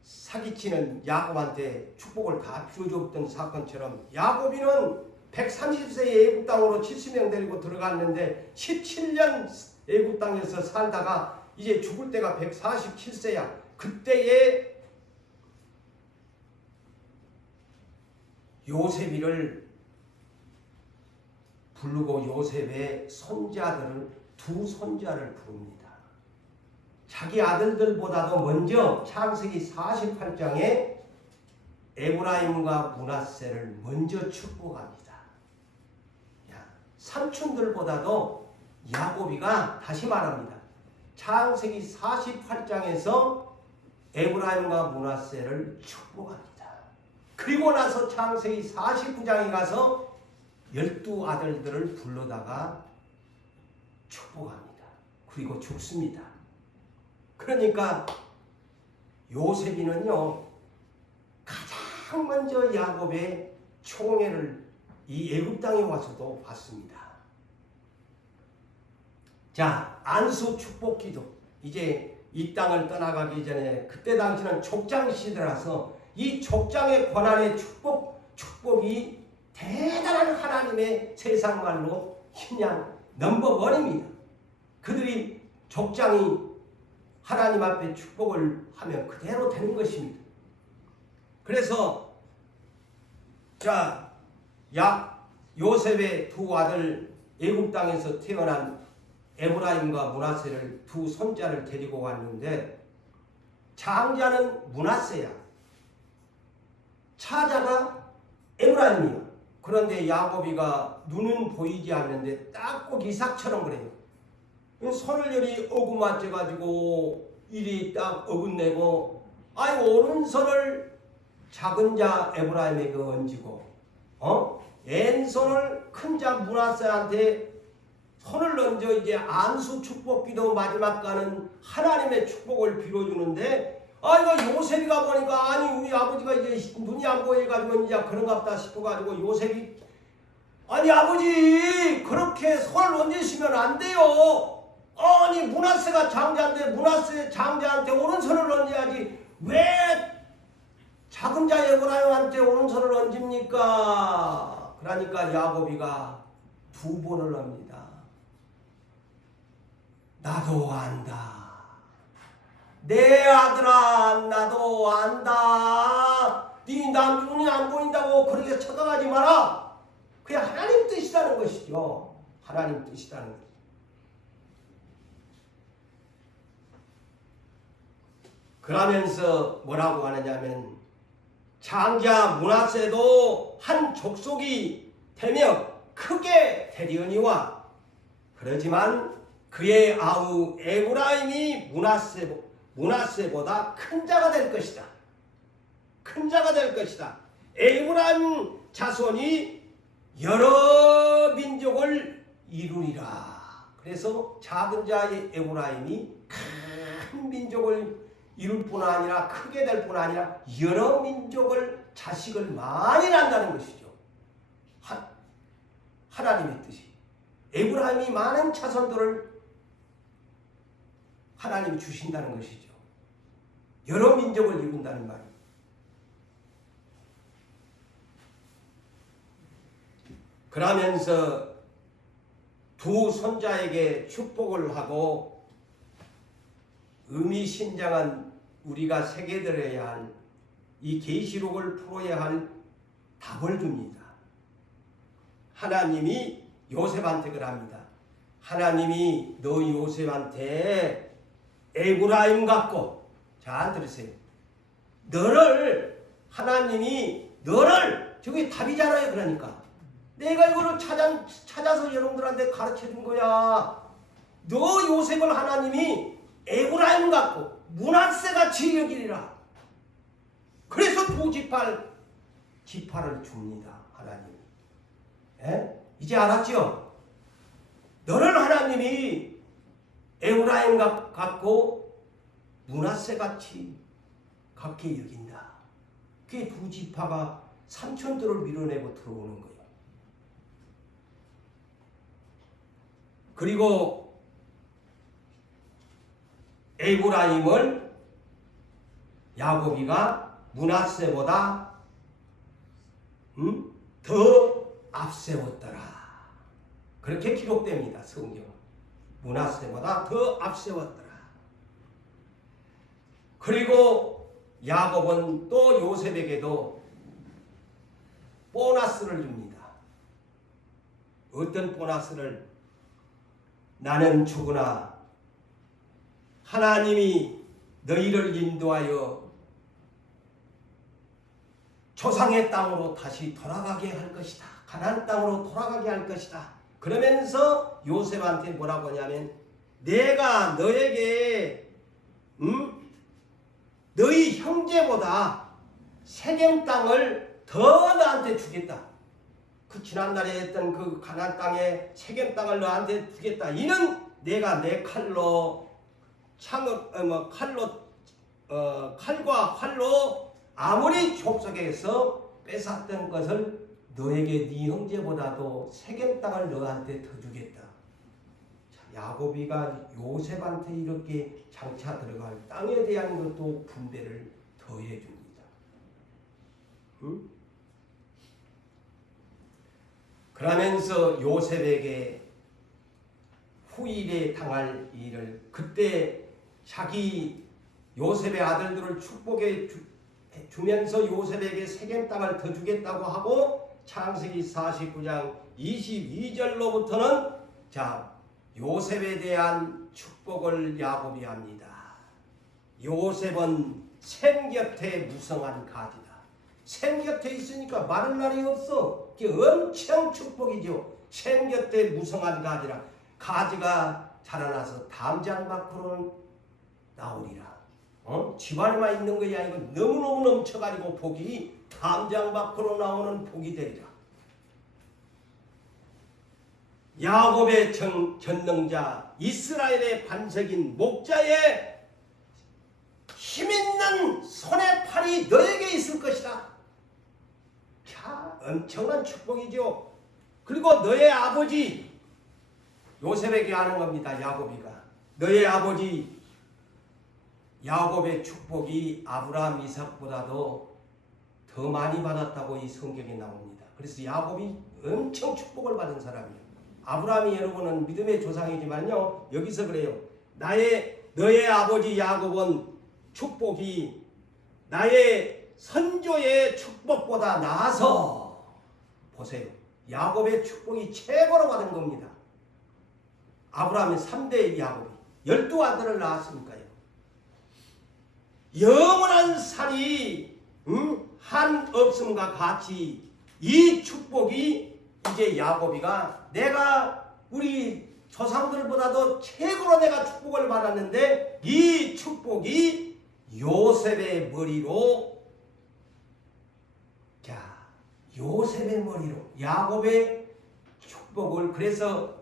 사기치는 야곱한테 축복을 다 비워줬던 사건처럼 야곱이는 130세에 애굽 땅으로 70명 데리고 들어갔는데 17년 애굽 땅에서 살다가 이제 죽을 때가 147세야. 그때에 요셉이를 부르고 요셉의 손자들을 두 손자를 부릅니다. 자기 아들들보다도 먼저 창세기 48장에 에브라임과 므낫세를 먼저 축복합니다. 삼촌들보다도 야곱이가 다시 말합니다. 창세기 48장에서 에브라임과 므낫세를 축복합니다. 그리고 나서 창세기 49장에 가서 12아들들을 불러다가 축복합니다. 그리고 죽습니다. 그러니까 요셉이는요 가장 먼저 야곱의 총애를 이 애굽 땅에 와서도 받습니다. 자, 안수 축복기도 이제 이 땅을 떠나가기 전에 그때 당시는 족장 시대라서 이 족장의 권한의 축복이 대단한 하나님의 세상말로 그냥 넘버원입니다. 그들이 족장이 하나님 앞에 축복을 하면 그대로 되는 것입니다. 그래서 요셉의 두 아들 애굽 땅에서 태어난 에브라임과 므낫세를 두 손자를 데리고 왔는데 장자는 므낫세야. 차자가 에브라임이야. 그런데 야곱이가 눈은 보이지 않는데 딱 꼭 이삭처럼 그래요. 손을 여리 어긋맞춰가지고 이리 딱 어긋내고 오른손을 작은 자 에브라임에게 얹고 왼손을 큰 자 므낫세한테 손을 얹어 이제 안수 축복기도 마지막 가는 하나님의 축복을 빌어주는데 이거 요셉이가 보니까 우리 아버지가 이제 눈이 안 보여가지고 이제 그런갑다 싶어가지고 요셉이 아버지 그렇게 손을 얹으시면 안 돼요. 므낫세가 장자인데 므낫세 장자한테 오른손을 얹어야지 왜 작은 자 에브라임한테 오른손을 얹습니까? 그러니까 야곱이가 두 번을 합니다. 나도 안다. 내 아들아 나도 안다. 나 눈이 안 보인다고 그렇게 착각하지 마라. 그게 하나님 뜻이라는 것이죠. 하나님 뜻이라는 것. 그러면서 뭐라고 하느냐면 장자 므낫세도 한 족속이 되며 크게 되리오니와 그러지만 그의 아우 에브라임이 므낫세보다 큰 자가 될 것이다. 큰 자가 될 것이다. 에브라임 자손이 여러 민족을 이루리라. 그래서 작은 자의 에브라임이 큰 민족을 이룰 뿐 아니라 크게 될 뿐 아니라 여러 민족을 자식을 많이 낳는다는 것이죠. 하나님의 뜻이. 에브라임이 많은 자손들을 하나님이 주신다는 것이죠. 여러 민족을 이룬다는 말이에요. 그러면서 두 손자에게 축복을 하고 의미심장한 우리가 새겨들어야 할 이 계시록을 풀어야 할 답을 줍니다. 하나님이 요셉한테 그럽니다. 하나님이 너 요셉한테 에브라임 같고, 잘 들으세요. 하나님이 너를, 저게 답이잖아요. 그러니까 내가 이거를 찾아서 여러분들한테 가르쳐 준 거야. 너 요셉을 하나님이 에브라임 같고 므낫세같이 여기리라. 그래서 두 지파를 줍니다. 하나님이. 이제 알았죠? 너를 하나님이 에브라임 같고 므낫세같이 같게 여긴다. 그게 두 지파가 삼촌들을 밀어내고 들어오는 거예요. 그리고 에브라임을 야곱이가 므낫세보다 더 앞세웠더라. 그렇게 기록됩니다. 성경. 므낫세보다 더 앞세웠더라. 그리고 야곱은 또 요셉에게도 보너스를 줍니다. 어떤 보너스를? 나는 죽으나 하나님이 너희를 인도하여 조상의 땅으로 다시 돌아가게 할 것이다. 가나안 땅으로 돌아가게 할 것이다. 그러면서 요셉한테 뭐라고 하냐면 내가 너에게 너희 형제보다 세겜 땅을 더 너한테 주겠다. 그 지난날에 했던 그 가나안 땅에 세겜 땅을 너한테 주겠다. 이는 내가 내 칼과 활로 아무리 족속에서 뺏었던 것을 너에게 네 형제보다도 세겜 땅을 너한테 더 주겠다. 야곱이가 요셉한테 이렇게 장차 들어갈 땅에 대한 것도 분배를 더해 줍니다. 그러면서 요셉에게 후일에 당할 일을, 그때 자기 요셉의 아들들을 축복해 주면서 요셉에게 세겜 땅을 더 주겠다고 하고 창세기 49장 22절로부터는 요셉에 대한 축복을 야곱이 합니다. 요셉은 샘 곁에 무성한 가지다. 샘 곁에 있으니까 마를 날이 없어. 그게 엄청 축복이죠. 샘 곁에 무성한 가지라. 가지가 자라나서 담장 밖으로는 나오리라. 집안에만 있는 것이 아니고 너무너무 넘쳐가지고 복이 담장 밖으로 나오는 복이 되리라. 야곱의 전능자, 이스라엘의 반석인 목자의 힘있는 손에 팔이 너에게 있을 것이다. 자, 엄청난 축복이죠. 그리고 너의 아버지 요셉에게 하는 겁니다. 야곱이가. 너의 아버지 야곱의 축복이 아브라함, 이삭보다도 더 많이 받았다고 이 성경에 나옵니다. 그래서 야곱이 엄청 축복을 받은 사람이에요. 아브라함이 여러분은 믿음의 조상이지만요, 여기서 그래요. 너의 아버지 야곱은 축복이 나의 선조의 축복보다 나아서, 보세요. 야곱의 축복이 최고로 받은 겁니다. 아브라함의 3대 야곱이 12아들을 낳았으니까요. 영원한 살이 한 없음과 같이 이 축복이 이제 야곱이가 내가 우리 조상들보다도 최고로 내가 축복을 받았는데 이 축복이 요셉의 머리로 요셉의 머리로 야곱의 축복을 그래서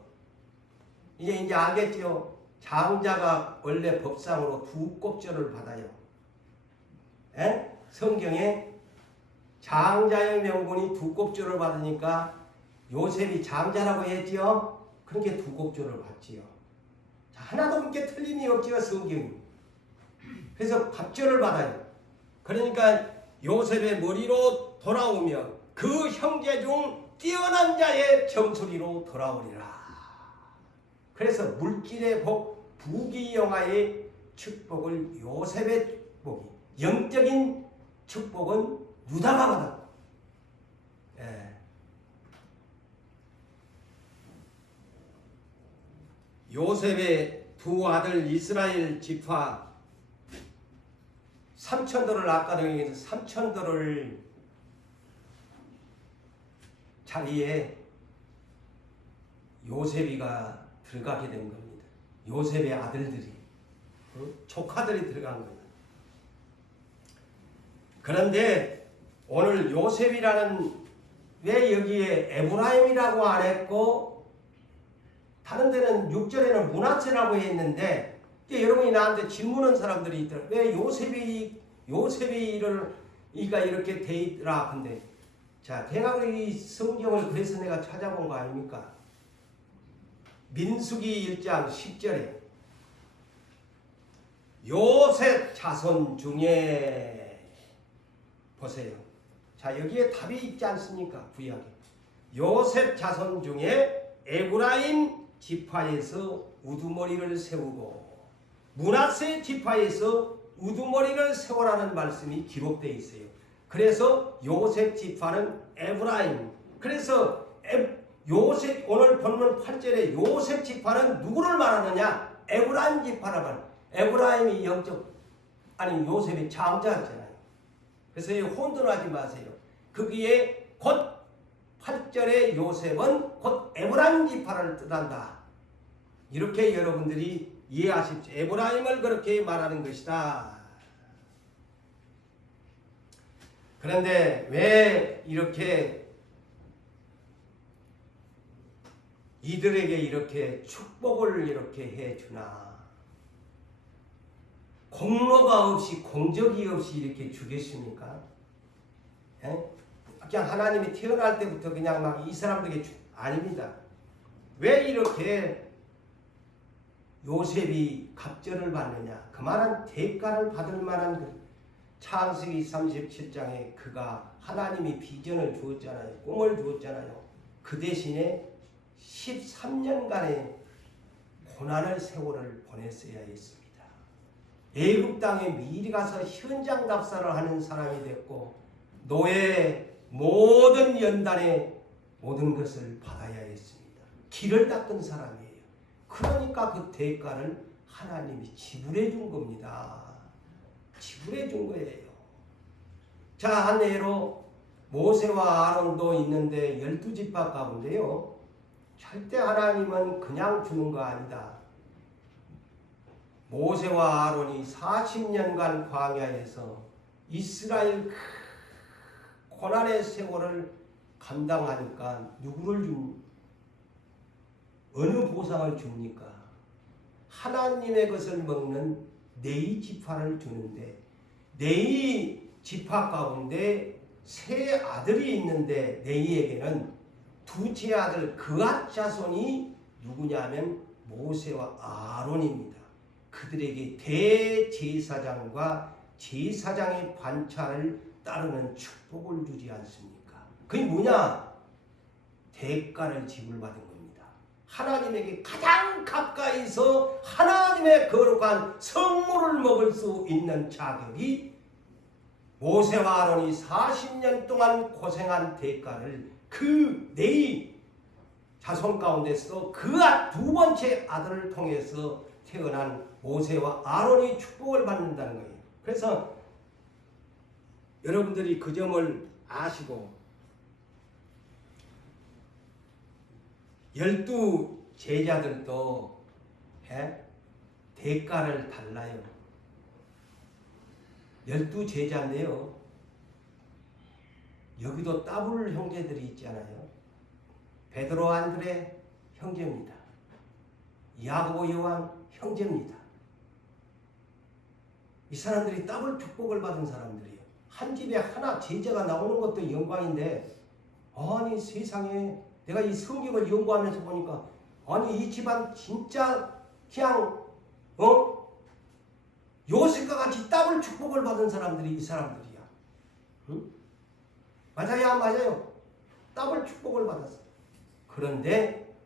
이제 알겠죠? 장자가 원래 법상으로 두 꼽절을 받아요. 에? 성경에 장자의 명분이 두 꼽절을 받으니까 요셉이 장자라고 했지요. 그렇게 두 꼽절을 받지요. 자, 하나도 그렇게 틀림이 없지요, 성경이. 그래서 갑절을 받아요. 그러니까 요셉의 머리로 돌아오면 그 형제 중 뛰어난 자의 정수리로 돌아오리라. 그래서 물질의 복, 부귀영화의 축복을 요셉의 축복이, 영적인 축복은 유다가 받았고, 요셉의 두 아들 이스라엘 지파 3,000도를 아까도 얘기해서 3,000도를 자리에 요셉이가 들어가게 된 겁니다. 요셉의 아들들이, 조카들이 들어간 겁니다. 그런데 오늘 요셉이라는 왜 여기에 에브라임이라고 안 했고 다른 데는 6절에는 므낫세라고 했는데 여러분이 나한테 질문하는 사람들이 있더라고요. 왜 요셉이가 이렇게 돼 있더라. 근데 자, 대학으로 이 성경을 그래서 내가 찾아본 거 아닙니까? 민수기 1장 10절에 요셉 자손 중에 보세요. 자, 여기에 답이 있지 않습니까? 구약에 요셉 자손 중에 에브라임 지파에서 우두머리를 세우고 므낫세 지파에서 우두머리를 세우라는 말씀이 기록되어 있어요. 그래서 요셉 지파는 에브라임. 그래서 요셉 오늘 본문 8절에 요셉 지파는 누구를 말하느냐? 에브라임 지파를 말합니다. 에브라임이 요셉이 장자잖아요. 그래서 혼돈하지 마세요. 거기에 곧 8절에 요셉은 곧 에브라임 지파를 뜻한다. 이렇게 여러분들이 이해하십시오. 에브라임을 그렇게 말하는 것이다. 그런데 왜 이렇게 이들에게 이렇게 축복을 이렇게 해주나? 공로가 없이 공적이 없이 이렇게 주겠습니까? 그냥 하나님이 태어날 때부터 그냥 막 이 사람들에게 아닙니다. 왜 이렇게 요셉이 갑절을 받느냐? 그만한 대가를 받을 만한 창세기 37장에 그가 하나님이 비전을 주었잖아요. 꿈을 주었잖아요. 그 대신에 13년간의 고난의 세월을 보냈어야 했습니다. 애굽 땅에 미리 가서 현장 답사를 하는 사람이 됐고 노예 모든 연단의 모든 것을 받아야 했습니다. 길을 닦은 사람이에요. 그러니까 그 대가를 하나님이 지불해 준 겁니다. 지불해 준 거예요. 자, 한 예로 모세와 아론도 있는데 12지파 가운데요. 절대 하나님은 그냥 주는 거 아니다. 모세와 아론이 40년간 광야에서 이스라엘 고난의 세월을 감당하니까 어느 보상을 줍니까? 하나님의 것을 먹는 네이 지파를 주는데 네이 지파 가운데 세 아들이 있는데 네이에게는 두째 아들 그앗 자손이 누구냐면 모세와 아론입니다. 그들에게 대제사장과 제사장의 관찰을 따르는 축복을 주지 않습니까? 그게 뭐냐? 대가를 지불받은 겁니다. 하나님에게 가장 가까이서 하나님의 거룩한 성물을 먹을 수 있는 자격이 모세와 아론이 40년 동안 고생한 대가를 그 네이 자손 가운데서 그 두 번째 아들을 통해서 태어난 모세와 아론이 축복을 받는다는 거예요. 그래서 여러분들이 그 점을 아시고 12 제자들도 대가를 달라요. 12 제자인데요. 여기도 따블 형제들이 있잖아요. 베드로 안드레 형제입니다. 야고보 요한 형제입니다. 이 사람들이 더블 축복을 받은 사람들이에요. 한 집에 하나 제자가 나오는 것도 영광인데 아니 세상에 내가 이 성경을 연구하면서 보니까 아니 이 집안 진짜 그냥 요셉과 같이 더블 축복을 받은 사람들이 이 사람들이야. 응? 맞아요? 맞아요. 더블 축복을 받았어. 그런데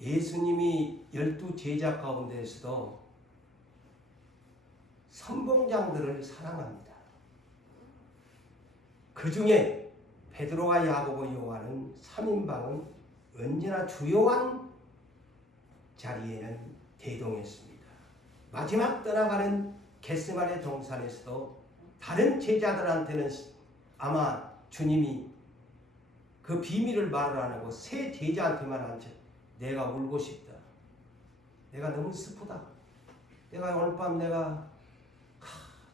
예수님이 12 제자 가운데에서도 선봉장들을 사랑합니다. 그 중에 베드로와 야고보 요한은 3인방은 언제나 주요한 자리에는 대동했습니다. 마지막 떠나가는 겟세마네 동산에서도 다른 제자들한테는 아마 주님이 그 비밀을 말을 안 하고 세 제자한테만 앉혀 내가 울고 싶다. 내가 너무 슬프다. 내가 오늘 밤 내가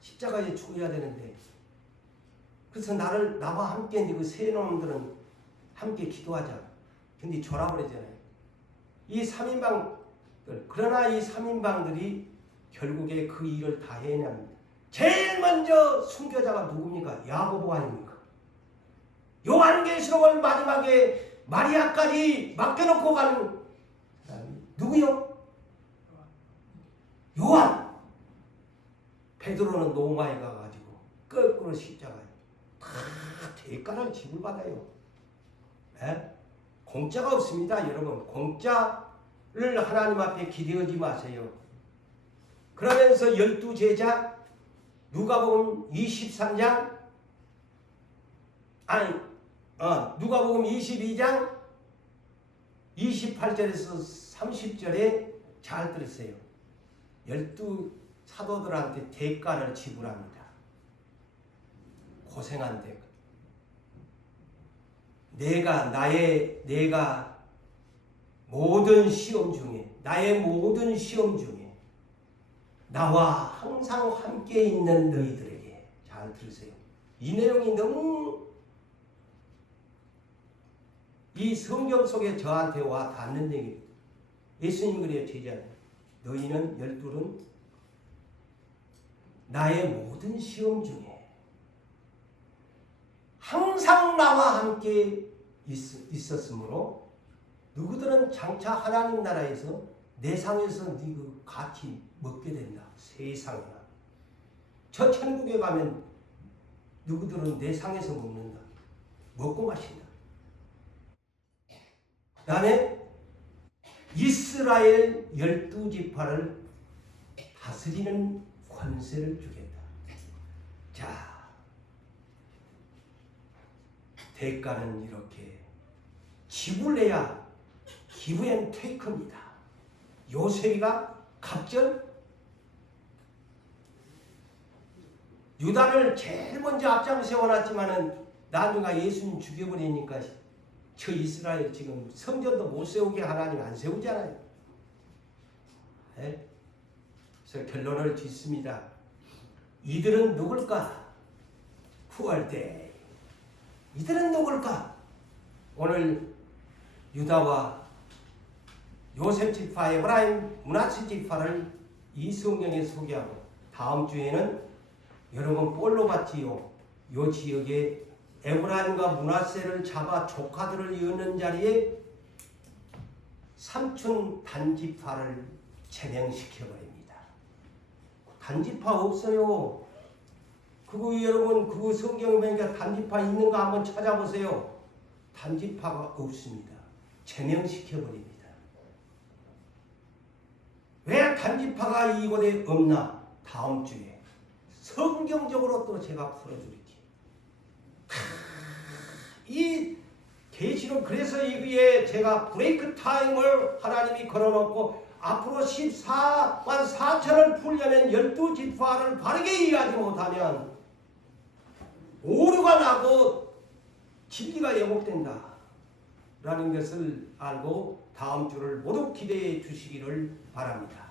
십자가에 죽어야 되는데 그래서 나와 함께 그 세 놈들은 함께 기도하자. 근데 졸아버리잖아요. 이 3인방들 그러나 이 3인방들이 결국에 그 일을 다 해냅니다. 제일 먼저 순교자가 누굽니까? 야고보 아닙니까? 요한계시록을 마지막에 마리아까지 맡겨놓고 가는 사람이 누구요? 요한. 베드로는 노마에 가가지고 거꾸로 십자가에 다 대가를 지불받아요. 공짜가 없습니다. 여러분 공짜를 하나님 앞에 기대하지 마세요. 그러면서 12 제자 누가복음 23장 누가복음 22장 28절에서 30절에 잘 들으세요. 12 사도들한테 대가를 지불합니다. 고생한 대가. 내가 모든 시험 중에 나와 항상 함께 있는 너희들에게 잘 들으세요. 이 내용이 너무 이 성경 속에 저한테 와 닿는 얘기입니다. 예수님 그래요. 제자들 너희는 12는 나의 모든 시험 중에 항상 나와 함께 있었으므로 누구들은 장차 하나님 나라에서 내 상에서 그 같이 먹게 된다. 세상이나 저 천국에 가면 누구들은 내 상에서 먹는다. 먹고 마신다. 그 다음에 이스라엘 12지파를 다스리는 권세를 주겠다. 자, 대가는 이렇게 지불해야 기브앤 테이크입니다. 요셉이가 갑절 유다를 제일 먼저 앞장 세워놨지만은 나중에 예수님 죽여버리니까 저 이스라엘 지금 성전도 못 세우게 하나님 안 세우잖아요. 네? 그래서 결론을 짓습니다. 이들은 누굴까? 9월때 이들은 누굴까? 오늘 유다와 요셉 지파, 에브라임 므낫세 지파를 이 성경에 소개하고 다음 주에는 여러분 볼로바티오 요 지역에 에브라임과 므낫세를 잡아 조카들을 이은 자리에 삼촌 단지파를 제명시켜버립니다. 단지파 없어요. 그거 여러분 그거 성경에 보니까 단지파 있는가 한번 찾아보세요. 단지파가 없습니다. 제명시켜버립니다. 왜 단지파가 이곳에 없나? 다음 주에 성경적으로 또 제가 풀어드릴게요. 이 계시록 그래서 여기에 제가 브레이크 타임을 하나님이 걸어놓고 앞으로 14만 4천을 풀려면 12지파를 바르게 이해하지 못하면 오류가 나고 진리가 왜곡된다 라는 것을 알고 다음 주를 모두 기대해 주시기를 바랍니다.